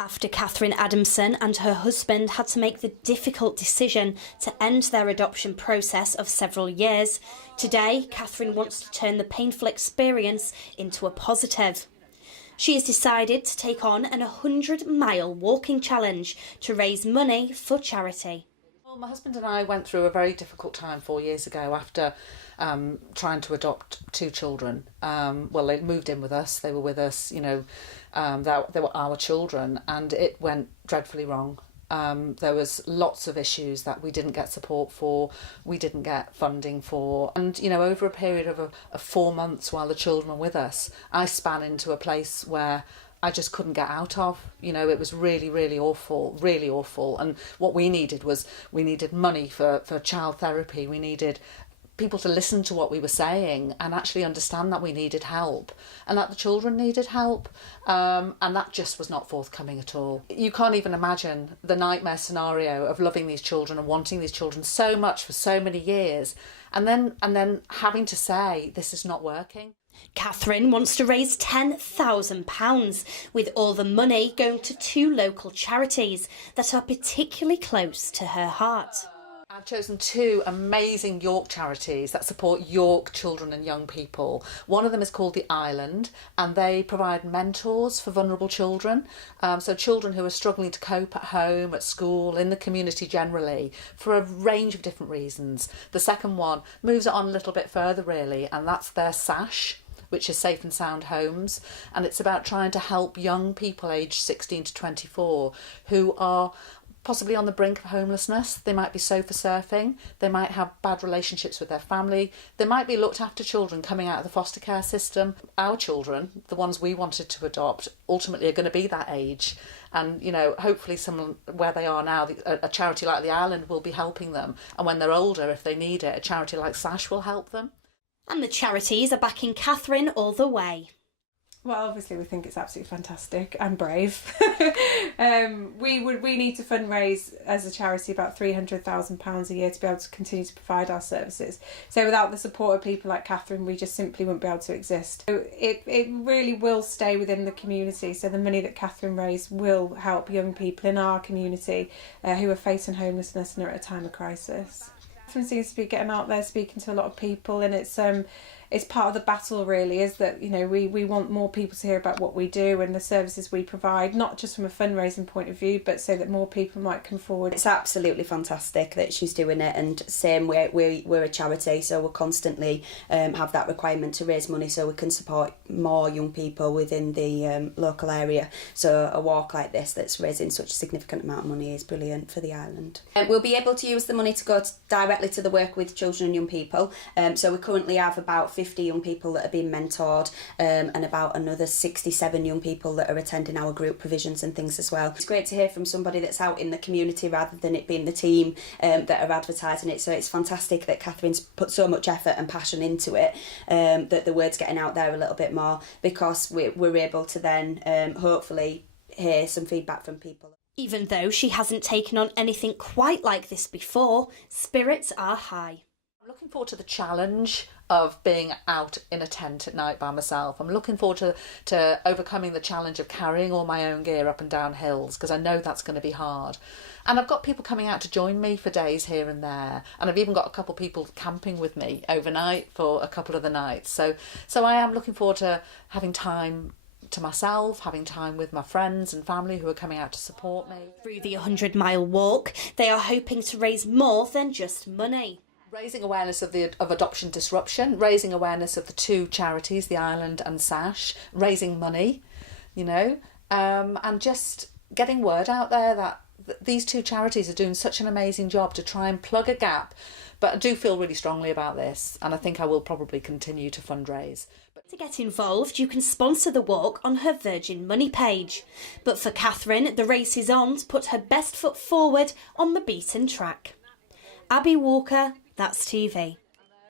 After Catherine Adamson and her husband had to make the difficult decision to end their adoption process of several years, today Catherine wants to turn the painful experience into a positive. She has decided to take on an 100-mile walking challenge to raise money for charity. Well, my husband and I went through a very difficult time 4 years ago after trying to adopt two children. Well, they moved in with us, they were with us, you know, they were our children, and it went dreadfully wrong. There was lots of issues that we didn't get support for, we didn't get funding for. And, you know, over a period of 4 months while the children were with us, I span into a place where I just couldn't get out of. You know, it was really, really awful, really awful. And what we needed money for child therapy. We needed people to listen to what we were saying and actually understand that we needed help and that the children needed help, and that just was not forthcoming at all. You can't even imagine the nightmare scenario of loving these children and wanting these children so much for so many years and then having to say this is not working. Catherine wants to raise £10,000, with all the money going to two local charities that are particularly close to her heart. I've chosen two amazing York charities that support York children and young people. One of them is called the Island, and they provide mentors for vulnerable children, so children who are struggling to cope at home, at school, in the community generally, for a range of different reasons. The second one moves it on a little bit further really, and that's their SASH, which is Safe and Sound Homes, and it's about trying to help young people aged 16 to 24 who are possibly on the brink of homelessness. They might be sofa surfing, they might have bad relationships with their family, they might be looked after children coming out of the foster care system. Our children, the ones we wanted to adopt, ultimately are going to be that age, and you know, hopefully someone where they are now, a charity like the Island will be helping them, and when they're older, if they need it, a charity like SASH will help them. And the charities are backing Catherine all the way. Well, obviously we think it's absolutely fantastic and brave. We need to fundraise as a charity about £300,000 a year to be able to continue to provide our services. So without the support of people like Catherine, we just simply wouldn't be able to exist. So it really will stay within the community. So the money that Catherine raised will help young people in our community who are facing homelessness and are at a time of crisis. Catherine seems to be getting out there, speaking to a lot of people, and it's part of the battle really, is that, you know, we want more people to hear about what we do and the services we provide, not just from a fundraising point of view, but so that more people might come forward. It's absolutely fantastic that she's doing it, and same we're a charity, so we'll constantly have that requirement to raise money so we can support more young people within the local area. So a walk like this that's raising such a significant amount of money is brilliant for the island. We'll be able to use the money to go directly to the work with children and young people. So we currently have about 50 young people that are being mentored, and about another 67 young people that are attending our group provisions and things as well. It's great to hear from somebody that's out in the community rather than it being the team that are advertising it. So it's fantastic that Catherine's put so much effort and passion into it, that the word's getting out there a little bit more, because we're able to then hopefully hear some feedback from people. Even though she hasn't taken on anything quite like this before, spirits are high. I'm looking forward to the challenge of being out in a tent at night by myself. I'm looking forward to overcoming the challenge of carrying all my own gear up and down hills, because I know that's going to be hard. And I've got people coming out to join me for days here and there, and I've even got a couple of people camping with me overnight for a couple of the nights. So I am looking forward to having time to myself, having time with my friends and family who are coming out to support me. Through the 100-mile walk, they are hoping to raise more than just money. Raising awareness of adoption disruption, raising awareness of the two charities, the Island and SASH, raising money, you know, and just getting word out there that these two charities are doing such an amazing job to try and plug a gap. But I do feel really strongly about this, and I think I will probably continue to fundraise. To get involved, you can sponsor the walk on her Virgin Money page. But for Catherine, the race is on to put her best foot forward on the beaten track. Abby Walker, That's TV.